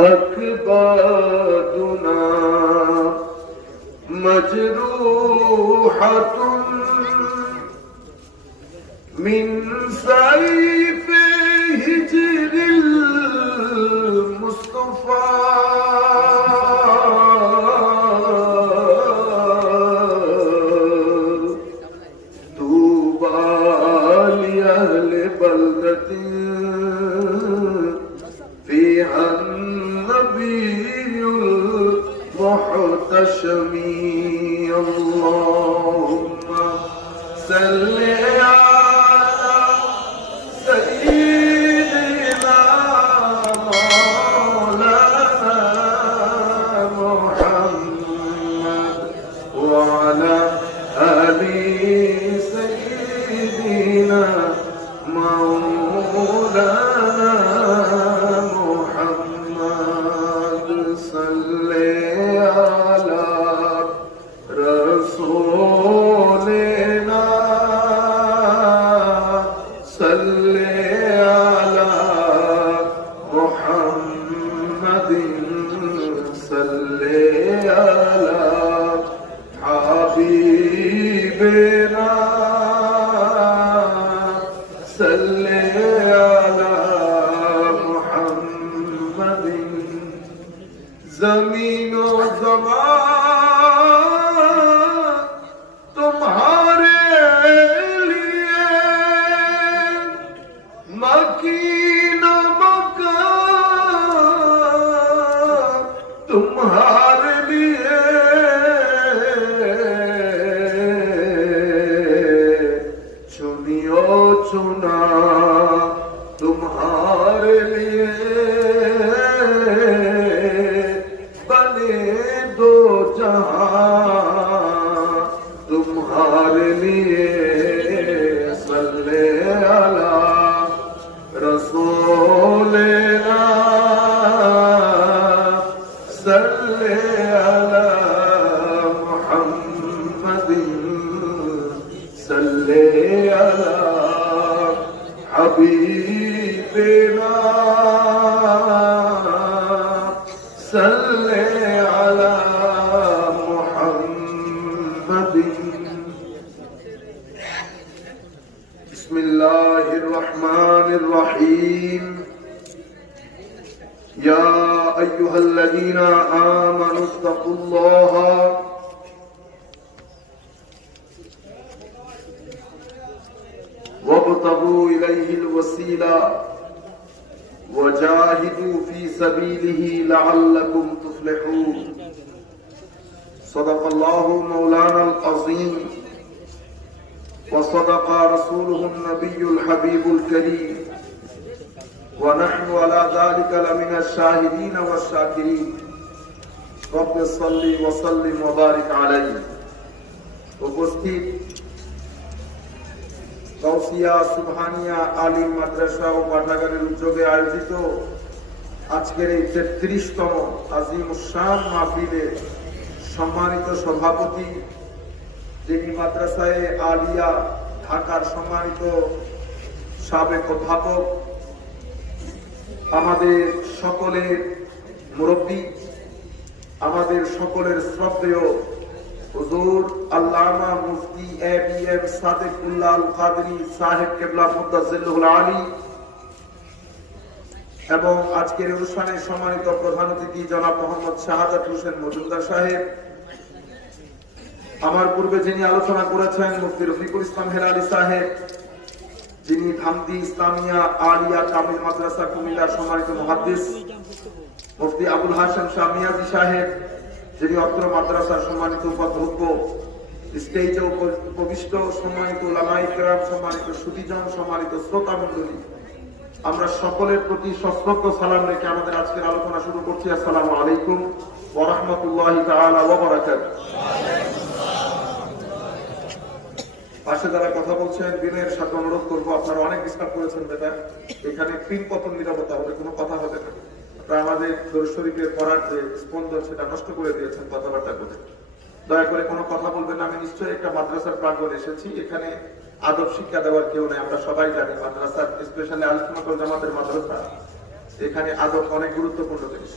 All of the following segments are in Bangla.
أكبادنا مجروحة من سيف بسم الله الرحمن الرحيم. يا أيها الذين آمنوا اتقوا الله. وابتغوا إليه الوسيلة. وجاهدوا في سبيله لعلكم تفلحون. صدق الله مولانا العظيم. وصدق رسوله النبي الحبيب الكريم ونحن على ذلك لمن الشاهدين والشاكرين رب صل وسلم وبارك عليه উপস্থিত গাউসিয়া সুবহানিয়া আলিম মাদ্রাসা ও পাঠাগারের উদ্যোগে আয়োজিত আজকের এই তেত্রিশতম আজিম শান মাহফিলে সম্মানিত সভাপতি যিনি মাদ্রাসায় আলিয়া ঢাকার সম্মানিত সাবেক অধ্যাপক, আমাদের সকলের মুরব্বী, আমাদের সকলের শ্রদ্ধেয় হুজুর আল্লামা মুফতি এ বি এম সাদেকুল্লাহ আল কাদরি সাহেব কেবলা আলী এবং আজকের অনুষ্ঠানে সম্মানিত প্রধান অতিথি জনাব মোহাম্মদ শাহাদাত হোসেন মজুমদার সাহেব আমার পূর্বে যিনি আলোচনা করেছেন মুফতি রফিকুল ইসলাম হেলালি সাহেব, যিনি ধামদি ইসলামিয়া আলিয়া কামিল মাদ্রাসা কুমিল্লার সম্মানিত মহাদ্দিস, মুফতি আবুল হাসান শাহ মিয়াজি সাহেব, যিনি অত্র মাদ্রাসার সম্মানিত উপাধ্যক্ষ, স্টেজে উপ- উপবিষ্ট সম্মানিত ওলামাই কেরাম সম্মানিত সুদীজন সম্মানিত শ্রোতা মন্ডলী আমরা সকলের প্রতি সশ্রদ্ধ সালাম রেখে আমাদের আজকের আলোচনা শুরু করছি। আসসালামু আলাইকুম ওয়া রাহমাতুল্লাহি তাআলা ওয়া বারাকাতুহু। পাশে যারা কথা বলছেন সাথে অনুরোধ করব, আপনারা অনেক ডিস্টার্ব করেছেন বেটা। এখানে তিন পতন নিরাপত্তা কোনো কথা হবে না। আমাদের দরুদ শরীফের পড়ার যে স্পন্দন, সেটা নষ্ট করে দিয়েছেন কথাবার্তা করে দয়া করে কোনো কথা বলবেন আমি নিশ্চয়ই একটা মাদ্রাসার প্রাঙ্গণে এসেছি। এখানে আদব শিক্ষা দেওয়ার কেউ নেই, আমরা সবাই জানি মাদ্রাসার স্পেশালি আলোচনা করে জামাতের মাদ্রাসা। এখানে আদব অনেক গুরুত্বপূর্ণ জিনিস।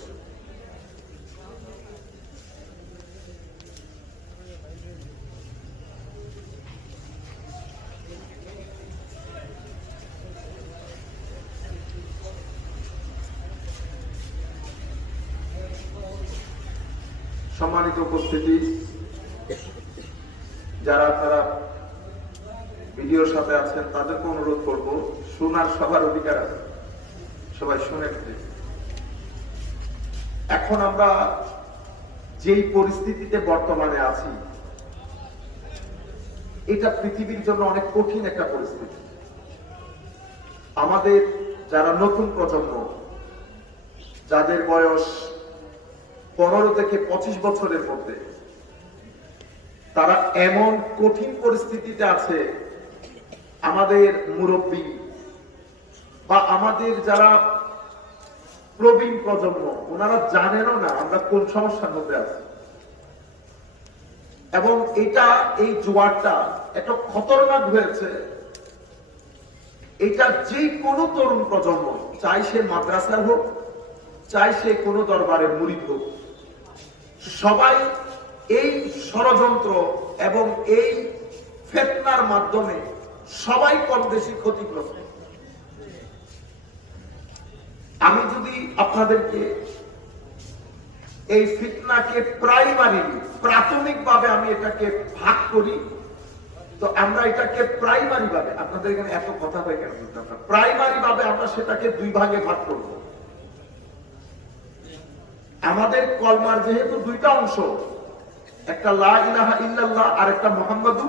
সম্মানিত উপস্থিতি। যারা তারা ভিডিওর সাথে আছেন, তাদেরকে অনুরোধ করব, শোনার সবার অধিকার আছে। সবাই শুনে এখন আমরা যেই পরিস্থিতিতে বর্তমানে আছি, এটা পৃথিবীর জন্য অনেক কঠিন একটা পরিস্থিতি। আমাদের যারা নতুন প্রজন্ম, যাদের বয়স পনেরো থেকে পঁচিশ বছরের মধ্যে। তারা এমন কঠিন পরিস্থিতিতে আছে, আমাদের মুরব্বী বা আমাদের যারা প্রবীণ প্রজন্ম, ওনারা জানেনও না আমরা কোন সমস্যার মধ্যে আছি। এবং এটা, এই জোয়ারটা এত খতরনাক হয়েছে, এটা যে কোনো তরুণ প্রজন্ম, চাই সে মাদ্রাসার হোক, চাই সে কোনো দরবারের মুরিদ হোক সবাই এই ষড়যন্ত্র এবং এই ফেতনার মাধ্যমে সবাই কম বেশি ক্ষতিগ্রস্ত। আমি যদি আপনাদেরকে এই ফিতনাকে প্রাইমারি, প্রাথমিকভাবে আমি এটাকে ভাগ করি, তো আমরা এটাকে প্রাইমারি ভাবে আপনাদের এখানে এত কথা হয় কেন প্রাইমারি ভাবে আমরা সেটাকে দুই ভাগে ভাগ করব। আমাদের কলমার যেহেতু দুইটা অংশ, একটা লা ইলাহা ইল্লাল্লাহ আর একটা মোহাম্মদু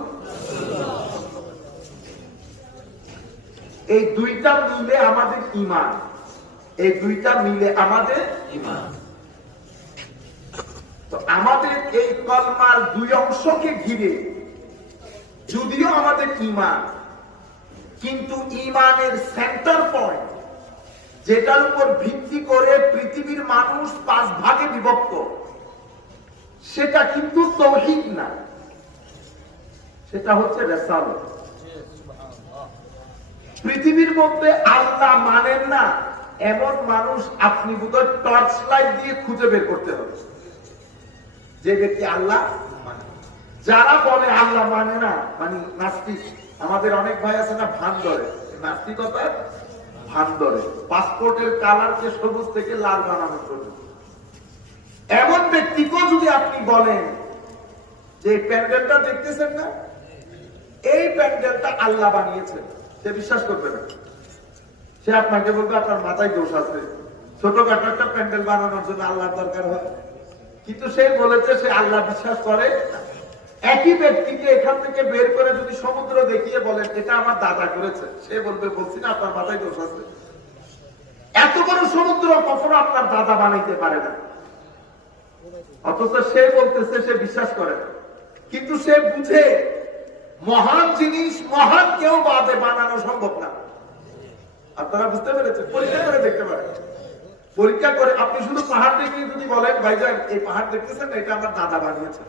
এই দুইটা মিলে আমাদের ইমান এই দুইটা মিলে আমাদের ইমান তো আমাদের এই কলমার দুই অংশকে ঘিরে যদিও আমাদের ইমান কিন্তু ইমানের সেন্টার পয়েন্ট যেটার উপর ভিত্তি করে পৃথিবীর মানুষ পাঁচ ভাগে বিভক্ত। সেটা কিন্তু তৌহিদ না। সেটা হচ্ছে রেসালত। পৃথিবীর মধ্যে আল্লাহ মানেন না, এমন মানুষ আপনি বোধহয় টর্চ লাইট দিয়ে খুঁজে বের করতে হবে। যে ব্যক্তি আল্লাহ মানে। যারা বলে আল্লাহ মানে না মানে নাস্তিক, আমাদের অনেক ভাই আছে না, ভান ধরে। নাস্তিকতার ভান ধরে। পাসপোর্টের কালারকে সবুজ থেকে লাল বানানোর জন্য এমন ব্যক্তিকেও যদি আপনি বলেন যে প্যান্ডেলটা দেখতেছেন না, এই প্যান্ডেলটা আল্লাহ বানিয়েছে। সে বিশ্বাস করবে না। সে আপনাকে বলবে, আপনার মাথায় দোষ আছে। ছোটখাটো একটা প্যান্ডেল বানানোর জন্য আল্লাহর দরকার হয়। কিন্তু সে বলেছে, সে আল্লাহ বিশ্বাস করে। একই ব্যক্তিকে এখান থেকে বের করে যদি সমুদ্র দেখিয়ে বলেন, এটা আমার দাদা করেছে। সে বলবে, বলছি না, আপনার মাথায় দোষ আছে। এত বড় সমুদ্র কখনো আপনার দাদা বানাইতে পারে না। অথচ সে বলতেছে, সে বিশ্বাস করে না। কিন্তু সে বুঝে, মহান জিনিস, মহান কেউ বাদে বানানো সম্ভব না। আপনারা বুঝতে পেরেছেন? পরীক্ষা করে দেখতে পারেন। পরীক্ষা করে আপনি শুধু পাহাড় দেখে যদি বলেন, ভাইজান, এই পাহাড় দেখতেছেন এটা আমার দাদা বানিয়েছে।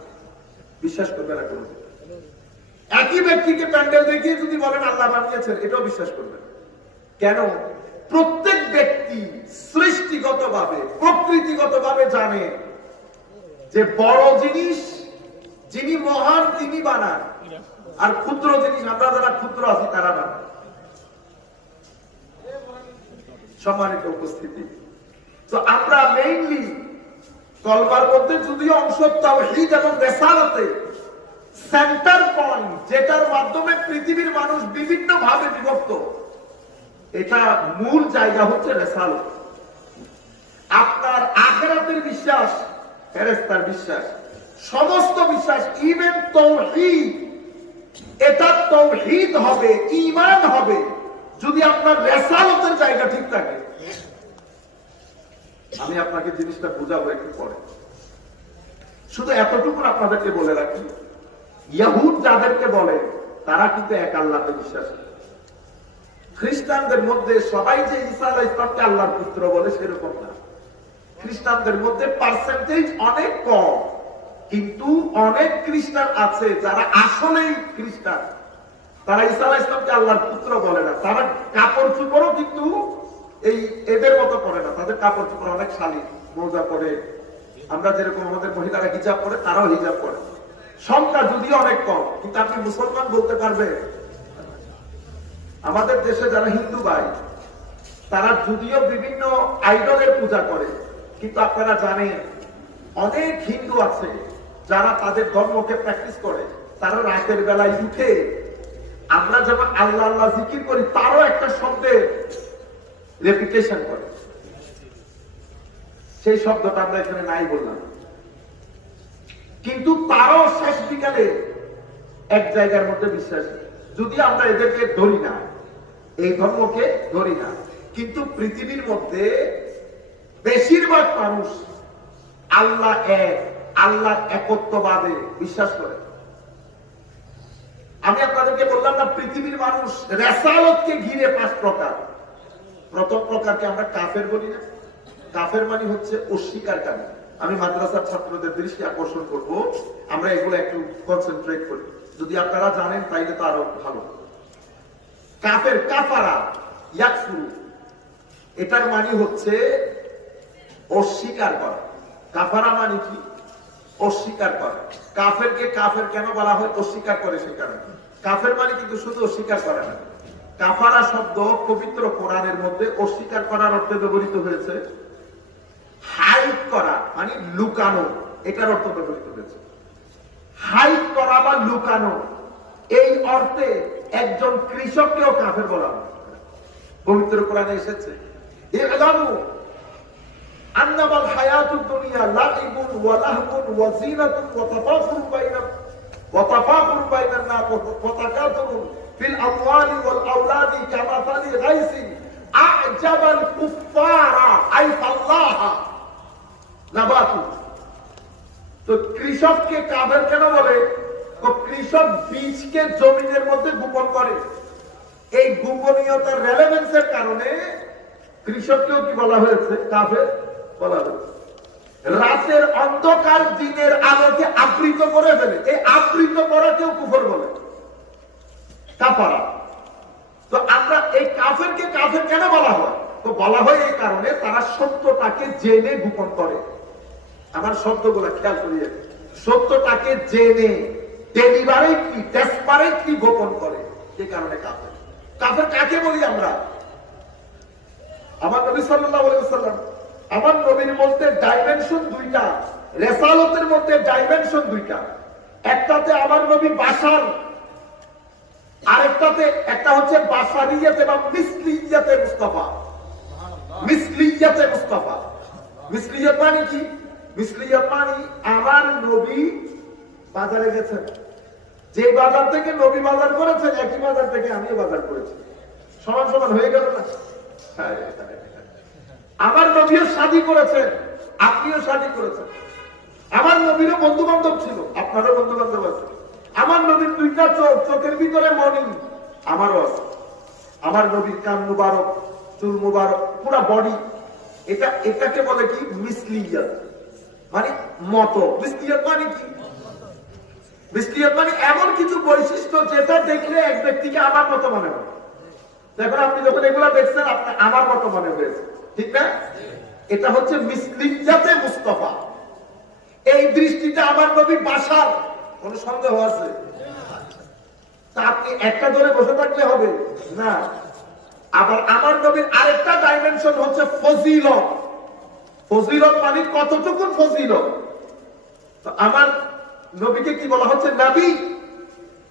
বিশ্বাস করবে না কোনো। একই ব্যক্তিকে প্যান্ডেল দেখিয়ে যদি বলেন আল্লাহ বানিয়েছেন, এটাও বিশ্বাস করবেন। কেন? প্রত্যেক ব্যক্তি সৃষ্টিগত ভাবে প্রকৃতিগত ভাবে জানে যে বড় জিনিস যিনি মহান তিনি বানান, আর ক্ষুদ্র জিনিস, আমরা যারা ক্ষুদ্র আছি তারা বানান। সম্মানিত উপস্থিতি। তো আমরা মেইনলি কলবার মধ্যে যদিও অংশ তাওহীদ এবং রেসালাতে সেন্টার পয়েন্ট, যেটার মাধ্যমে পৃথিবীর মানুষ বিভিন্ন ভাবে বিভক্ত, এটা মূল জায়গা হচ্ছে রেসালত। আপনার আখেরাতের বিশ্বাস ফেরেস্তার বিশ্বাস, সমস্ত বিশ্বাস ইভেন তৌহিদ এটা তৌহিদ হবে ইমান হবে, যদি আপনার রেসালতের জায়গা ঠিক থাকে। আমি আপনাকে জিনিসটা বোঝাবো একটু পরে। শুধু এতটুকু আপনাদেরকে বলে রাখি, ইয়াহুদ যাদেরকে বলে, তারা কিন্তু এক আল্লাহকে বিশ্বাস করে। খ্রিস্টানদের মধ্যে সবাই যে ঈসা আলাইহিস ইসলামকে আল্লাহর পুত্র বলে সেরকম না। খ্রিস্টানদের মধ্যে পার্সেন্টেজ অনেক কম, কিন্তু অনেক খ্রিস্টান আছে যারা আসলেই খ্রিস্টান। তারা ঈসা আলাইহিস ইসলামকে আল্লাহর পুত্র বলে না। তারা কাপড় চুপড়ও কিন্তু এই এদের মতো পরে না, তাদের কাপড় চোপড় অনেক শালীন মৌজা পরে। আমরা যেরকম আমাদের মহিলারা হিজাব পরে, তারাও হিজাব পরে। সংখ্যা যদিও অনেক কম, কিন্তু আপনি মুসলমান বলতে পারবে আমাদের দেশে যারা হিন্দু ভাই, তারা যদিও বিভিন্ন আইডলের পূজা করে, কিন্তু আপনারা জানেন, অনেক হিন্দু আছে, যারা তাদের ধর্মকে প্র্যাকটিস করে। তারা রাতের বেলায় উঠে, আমরা যেমন আল্লাহ আল্লাহ জিকির করি, তারও একটা শব্দের রেপুটেশন করে। সেই শব্দটা আমরা এখানে নাই বললাম। কিন্তু তারও শেষ বিকালে এক জায়গার মধ্যে বিশ্বাস যদি আমরা এদেরকে ধরি না, এই ধর্মকে ধরি না, কিন্তু পৃথিবীর মধ্যে বেশিরভাগ মানুষ আল্লাহ এক আল্লাহ একত্ববাদে বিশ্বাস করে। আমি আপনাদেরকে বললাম না, পৃথিবীর মানুষ রেসালতকে ঘিরে পাঁচ প্রকার। প্রথম প্রকারকে আমরা কাফের বলি না। কাফের মানে হচ্ছে অস্বীকারকারী। আমি মাদ্রাসার ছাত্রদের দৃষ্টি আকর্ষণ করব। আমরা এগুলো একটু কনসেন্ট্রেট করি। যদি আপনারা জানেন, তাইলে তো আরও ভালো। কাফের, কাফারা, ইয়াকফুরু। এটার মানে হচ্ছে অস্বীকার করা। কাফারা মানে কি? অস্বীকার করা। কাফেরকে কাফের কেন বলা হয়? অস্বীকার করে সে কারণে। কাফের মানে কিন্তু শুধু অস্বীকার করে না। কাফারা শব্দ পবিত্র কোরআনের মধ্যে অস্বীকার করার অর্থে ব্যবহৃত হয়েছে। হাইট করা মানে লুকানো, এটার অর্থ ব্যবহৃত হয়েছে। হাইট করা বা লুকানো, এই অর্থে একজন কৃষককেও কাফের বলা হয়। পবিত্র কোরআনে এসেছে হায়াতুদ দুনিয়া লাইবুন ওয়া লাহবুন ওয়া জিনাতুন ওয়া তাফাখুরুন বাইনাকুম ওয়া আমওয়ালি ওয়াল আওলাদি কামাসালি গাইসিন আ'জাবাল কুফফারা আই ফাল্লাহা তো কৃষককে কাফের কেন বলে? কৃষক বীজকে জমিনের মধ্যে গোপন করে। এই গোপনীয়তার রেলেভেন্সের কারণে কৃষককেও কি বলা হয়েছে? কাফের বলা হয়েছে? রাতের অন্ধকার দিনের আলোকে আবৃত করে ফেলে। এই আবৃত করাকেও কুফর বলে। কাফারা। তো আমরা এই কাফেরকে কাফের কেন বলা হয়? তো বলা হয় এই কারণে তারা সত্যটাকে জেনে গোপন করে। আমার শব্দগুলো খেয়াল করিয়ে। সত্যটাকে জেনে ডেলিভারেটলি ডেসপারেটলি গোপন করে? এই কারণে কাফের। কাফের কাকে বলি আমরা? আমার নবী সাল্লাল্লাহু ওয়াসাল্লাম, আমার নবীর মধ্যে ডাইমেনশন দুইটা, রেসালতের মধ্যে ডাইমেনশন দুইটা। একটাতে আমার নবী বাসার আরেকটাতে একটা হচ্ছে বাসারিয়াতে বা মিসলিয়াতে মুস্তাফা। মিসলিয়াতে মুস্তাফা। মিসলিয়াত মানে কি? মিসলিয়াত মানে আমার নবী বাজারে গেছেন। যে বাজার থেকে নবী বাজার করেছেন একই বাজার থেকে আমিও বাজার করেছি। সমান সমান হয়ে গেল না? হ্যাঁ, আমার নবীও শাদি করেছেন আপনিও শাদি করেছেন। আমার নবীরও বন্ধু বান্ধব ছিল আপনারও বন্ধু বান্ধব আছে। আমার নবীর দুইটা চোখ, চোখের ভিতরে মনি আমারও আছে। আমার নবীর কান মুবারক, চুল মুবারক, পুরা বডি এটা, এটাকে বলে কি? মিসলিয়াত। মানে মত। মিসলিয়াত মানে কি? মানে এমন কিছু বৈশিষ্ট্য যেটা দেখলে এক ব্যক্তিকে আমার মতো মনে হয়। দেখুন, আপনি যখন এগুলা দেখছেন, আপনি আমার মতো মনে হয়েছে। ঠিক না? এটা হচ্ছে মিসলিয়াতে মুস্তফা। এই দৃষ্টিটা আমার নবী বাসার। কোন সন্দেহ আছে? আপনি একটা ধরে বসে থাকলে হবে? না। আবার আমার নবীর আরেকটা ডাইমেনশন হচ্ছে ফজিলত। ফজিলত মানে কতটুকু ফজিলত? তো আমার নবীকে কি বলা হচ্ছে? নবী।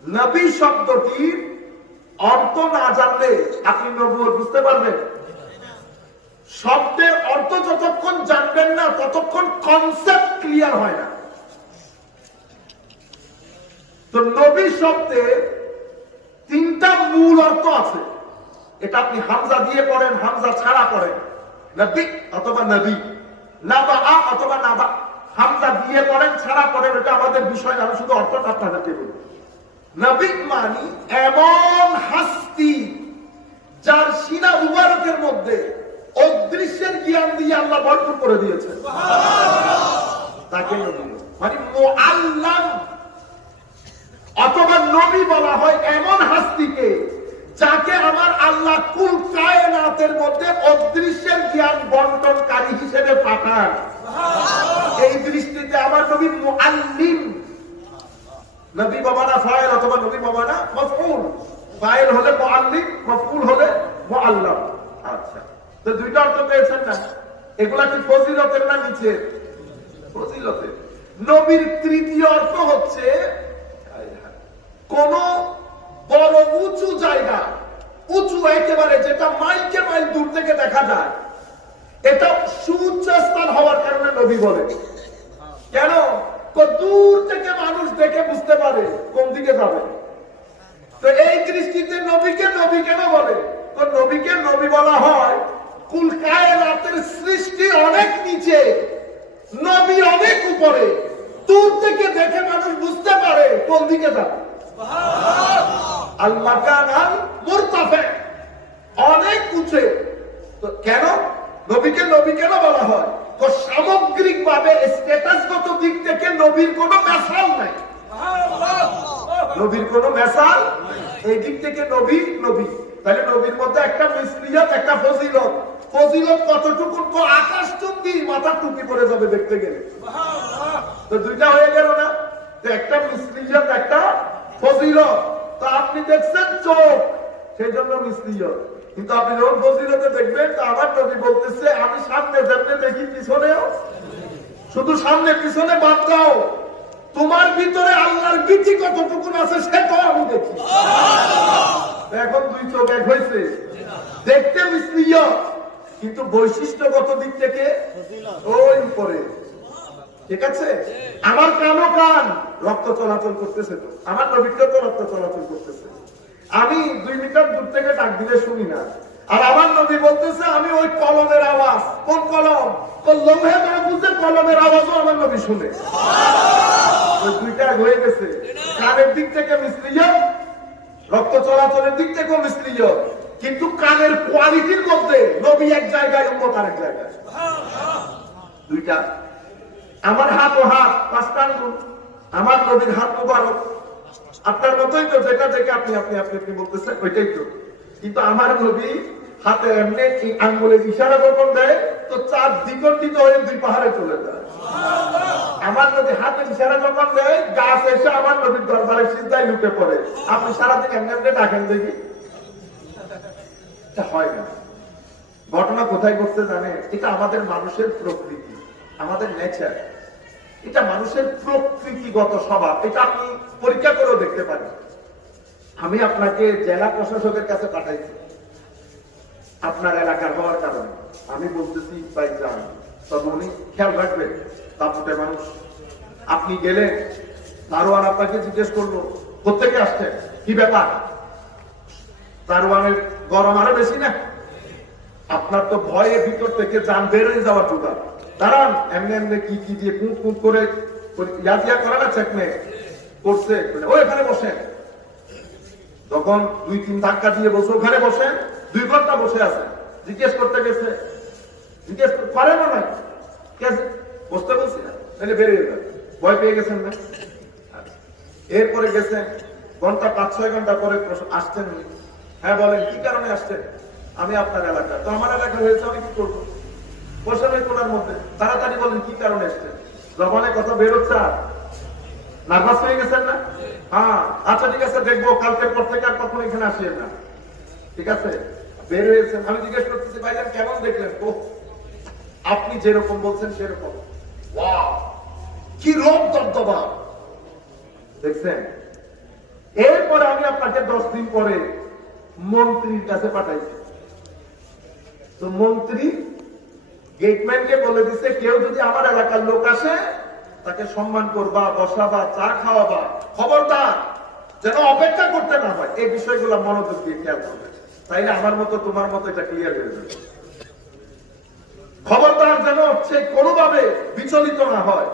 নবী শব্দটির অর্থ না জানলে আপনি নবুয়ত বুঝতে পারবেন? শব্দের অর্থ যতক্ষণ জানবেন না, ততক্ষণ কনসেপ্ট ক্লিয়ার হয় না। তো নবী শব্দে তিনটা মূল অর্থ আছে। এটা আপনি হামজা দিয়ে পড়েন হামজা ছাড়া পড়েন। নবী অথবা নবী নাবা আ অথবা নাবা। হামজা দিয়ে পড়েন ছাড়া পড়েন এটা আমাদের বিষয় আমি শুধু অর্থটা আপনাদেরকে বলি। নবী মানি এমন হাস্তি যার সিনা মুবারকের মধ্যে অদৃশ্যের জ্ঞান দিয়ে আল্লাহ ভরপুর করে দিয়েছেন। তাকে মানে মোয়াল্লাম অথবা নবী বলা হয় এমন হাস্তিকে যাকে আমার আল্লাহ কুল কায়নাতের মধ্যে অদৃশ্যের জ্ঞান বন্টনকারী হিসেবে পাঠান। এই দৃষ্টিতে আমার নবী মুআল্লিম। নবী বাবানা ফাইল অথবা নবী বাবানা মফউল। ফাইল হলে মুআল্লিম, মফউল হলে মুআল্লাম। আচ্ছা। তো দুইটা অর্থ পেয়েছেন না? এগুলা কি ফজিলতের না নিচে ফজিলতের। নবীর তৃতীয় অর্থ হচ্ছে কোন বড় উঁচু জায়গা, উঁচু একেবারে যেটা মাইলকে মাইল দূর থেকে দেখা যায়, এটা সুউচ্চ স্থান হওয়ার কারণে নবী বলে কেন? দূর থেকে মানুষ দেখে বুঝতে পারে কোন দিকে যাবে। তো এই দৃষ্টিতে নবীকে নবী কেন বলে? তো নবীকে নবী বলা হয়, কুল কায়নাতের সৃষ্টি অনেক নিচে, নবী অনেক উপরে। দূর থেকে দেখে মানুষ বুঝতে পারে কোন দিকে যাবে। অনেক উঁচে। কেন? নবীকে নবী কেন বলা হয়? তো সামগ্রিক ভাবে স্ট্যাটাসগত দিক থেকে নবীর কোনো মেশাল নাই। নবীর কোনো মেশাল এই দিক থেকে নবী নবী। তাহলে নবীর মধ্যে একটা মিসলিয়ত, একটা ফজিলত। ফজিলত কতটুকু? তো আকাশ চুম্বি মাথা টুপি পরে যাবে দেখতে গেলে। তো দুইটা হয়ে গেল না? তো একটা মিসলিয়ত, একটা ফজিলত। তো আপনি দেখছেন চোখ সেই জন্য মিসলিয়ত কিন্তু আপনি যখন ফজিলতে দেখবেন, তো আমার নবী বলতেছে, আমি সামনে যেমনি দেখি, পিছনেও। শুধু সামনে, পিছনে বাদ দাও। তোমার ভিতরে আল্লাহর বিধি কতটুকু আছে, সেটাও আমি দেখি। এখন দুই চোখ এক হয়েছে। দেখতে মিসলিয়, কিন্তু বৈশিষ্ট্যগত দিক থেকে ওই উপরে। ঠিক আছে? আমার কানও কান রক্ত চলাচল করতেছে তো। আমার নবীকে তো রক্ত চলাচল করতেছে। আমি দুই মিটার দূর থেকে ডাক দিলে শুনি না। আর আমার নবী বলতেছে, আমি ওই কলমের আওয়াজ। কোন কলম? কোন লোহে মাহফুজের কলমের আওয়াজও আমার শুনে। দুইটা হয়ে গেছে। কানের দিক থেকে মিস্ত্রিয় রক্ত চলাচলের দিক থেকেও মিস্ত্রিয় কিন্তু কানের কোয়ালিটির মধ্যে নবী এক জায়গায় জায়গায়। দুইটা আমার হাত ও হাত পাঁচটা আঙ্গুল আমার নবীর হাত মুবারক। আপনার মতোই তো, যেটা দেখে আপনি আপনি আপনি আপনি বলতেছেন, ওইটাই তো। কিন্তু আমার নবী হাতে এমনি এই আঙ্গুলের ইশারা যখন দেয়, তো চার দ্বিগঠিত হয়ে দুই পাহাড়ে চলে যায়। আমার নদী হাতের ইশারা যখন দেয়, গাছ এসে আমার নদীর দরবারে সিদ্ধায় লুটে পড়ে। আপনি সারাদিন এমনি এমনি ডাকেন দেখি। হয় না। ঘটনা কোথায় ঘটছে জানে এটা আমাদের মানুষের প্রকৃতি, আমাদের নেচার এটা মানুষের প্রকৃতিগত স্বভাব। এটা আপনি পরীক্ষা করেও দেখতে পারেন। আমি আপনাকে জেলা প্রশাসকের কাছে পাঠাইছি। আপনার এলাকার হওয়ার কারণে। আমি বলতেছি, ভাই, যান। তবে উনি, খেয়াল রাখবেন তাপটে মানুষ। আপনি গেলেন দারোয়ান আপনাকে জিজ্ঞেস করল কোথেকে আসছেন? কি ব্যাপার? দারোয়ানের গরম আরও বেশি না? আপনার তো ভয়ে ভিতর থেকে যান বেরোয় যাওয়া টুকা দাঁড়ান, এমনি এমনি কি কি দিয়ে কুঁত কুঁত করে ইয়া করে না চেকমে করছে ও এখানে বসেন তখন দুই, তিন ধাক্কা দিয়ে বসে ওখানে বসেন দুই ঘণ্টা বসে আছে। জিজ্ঞেস করতে গেছে। জিজ্ঞেস করে না নাই বসতে বলছি না। তাহলে বেরিয়ে যাবে ভয় পেয়ে গেছেন না? আচ্ছা। এরপরে গেছেন ঘণ্টা পাঁচ, ছয় ঘণ্টা পরে আসছেন হ্যাঁ বলেন, কি কারণে আসছেন? আমি আপনার এলাকা তো আমার এলাকা হয়েছে, আমি কি করব? বসে নেই কোনার মধ্যে। তাড়াতাড়ি বলেন, কি কারণে এসছেন? জবানে কথা বেরোচ্ছে আর। নার্ভাস হয়ে গেছেন না? হ্যাঁ আচ্ছা ঠিক আছে, দেখব, কালকের পর থেকে আর কখনো এখানে আসিয়েন না। ঠিক আছে? বের হয়েছেন। আমি জিজ্ঞেস করতেছি, ভাইজান, কেমন দেখলেন? ও, আপনি যেরকম বলছেন, সেরকম! কি রোগ দবদবা! দেখছেন? এরপরে আমি আপনাকে দশ দিন পরে মন্ত্রীর কাছে পাঠাইছি। তো মন্ত্রী গেটম্যানকে বলে দিছে, কেউ যদি আমার এলাকার লোক আসে, তাকে সম্মান করবা, বসাবা, চা খাওয়াবা। খবরদার, যেন অপেক্ষা করতে না হয়। এই বিষয়গুলো মনোযোগ দিয়ে খেয়াল করবে। তাইলে আমার মতো, তোমার মতো এটা ক্লিয়ার হয়ে যাবে। খবরদার যেন সে কোনোভাবে বিচলিত না হয়,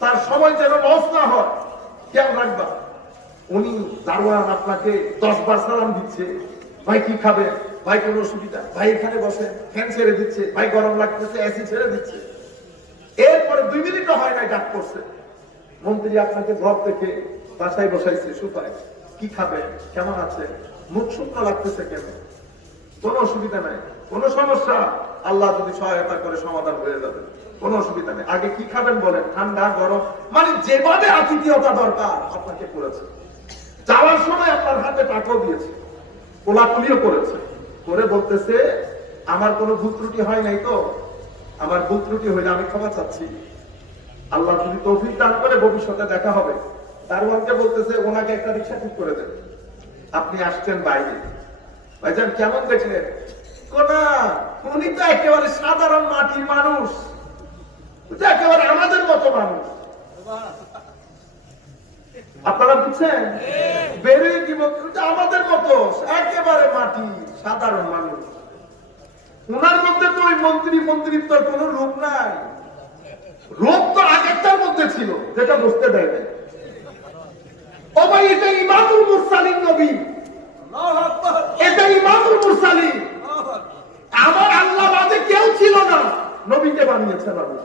তার সময় যেন লস না হয়, খেয়াল রাখবা। উনি দারোয়ান আপনাকে দশ বার সালাম দিচ্ছে, ভাই, কি খাবে ভাই কোন অসুবিধা? ভাই এখানে বসে ফ্যান ছেড়ে দিচ্ছে, ভাই গরম লাগতেছে এসি ছেড়ে দিচ্ছে। এরপরে দুই হয় ডাক করছে মন্ত্রী আপনাকে ঘর থেকে বাসায় বসাইছে, সুপায়। কি খাবে? কেমন আছে? মুখ শুকনো লাগতেছে কেন অসুবিধা নাই। কোনো সমস্যা? আল্লাহ যদি সহায়তা করে সমাধান হয়ে যাবে। কোনো অসুবিধা নেই। আগে কি খাবেন বলেন? ঠান্ডা, গরম মানে যেভাবে আতিথিয়তা দরকার আপনাকে করেছে। যাওয়ার সময় আপনার হাতে টাকাও দিয়েছে। কোলাকুলিও করেছে। করে বলতেছে, আমার কোনো ভুল ত্রুটি হয় নাই তো? আমার ভুল ত্রুটি হইলে আমি ক্ষমা চাচ্ছি। আল্লাহ যদি তৌফিক দান করে, ভবিষ্যতে দেখা হবে। দারোয়ানকে বলতেছে, ওনাকে একটা রিক্সা ঠিক করে দেন। আপনি আসছেন বাইরে। ভাইজান, কেমন দেখলেন কোনা, উনি তো একেবারে সাধারণ মাটির মানুষ। একেবারে আমাদের মতো মানুষ। আপনারা বুঝছেন? বেরিয়ে কি বলতে ওটা আমাদের মতো, একেবারে মাটি, সাধারণ মানুষ। ওনার মধ্যে তো ওই মন্ত্রী মন্ত্রিত্বর কোনো রূপ নাই। রূপ তো আগেরটার মধ্যে ছিল, যেটা বুঝতে দেয় ও ভাই, এটা ইমামুল মুরসালিন নবী। এটা ইমামুল মুরসালিন। আমার আল্লাহ বাদে কেউ ছিল না, নবীকে বানিয়েছেন আমি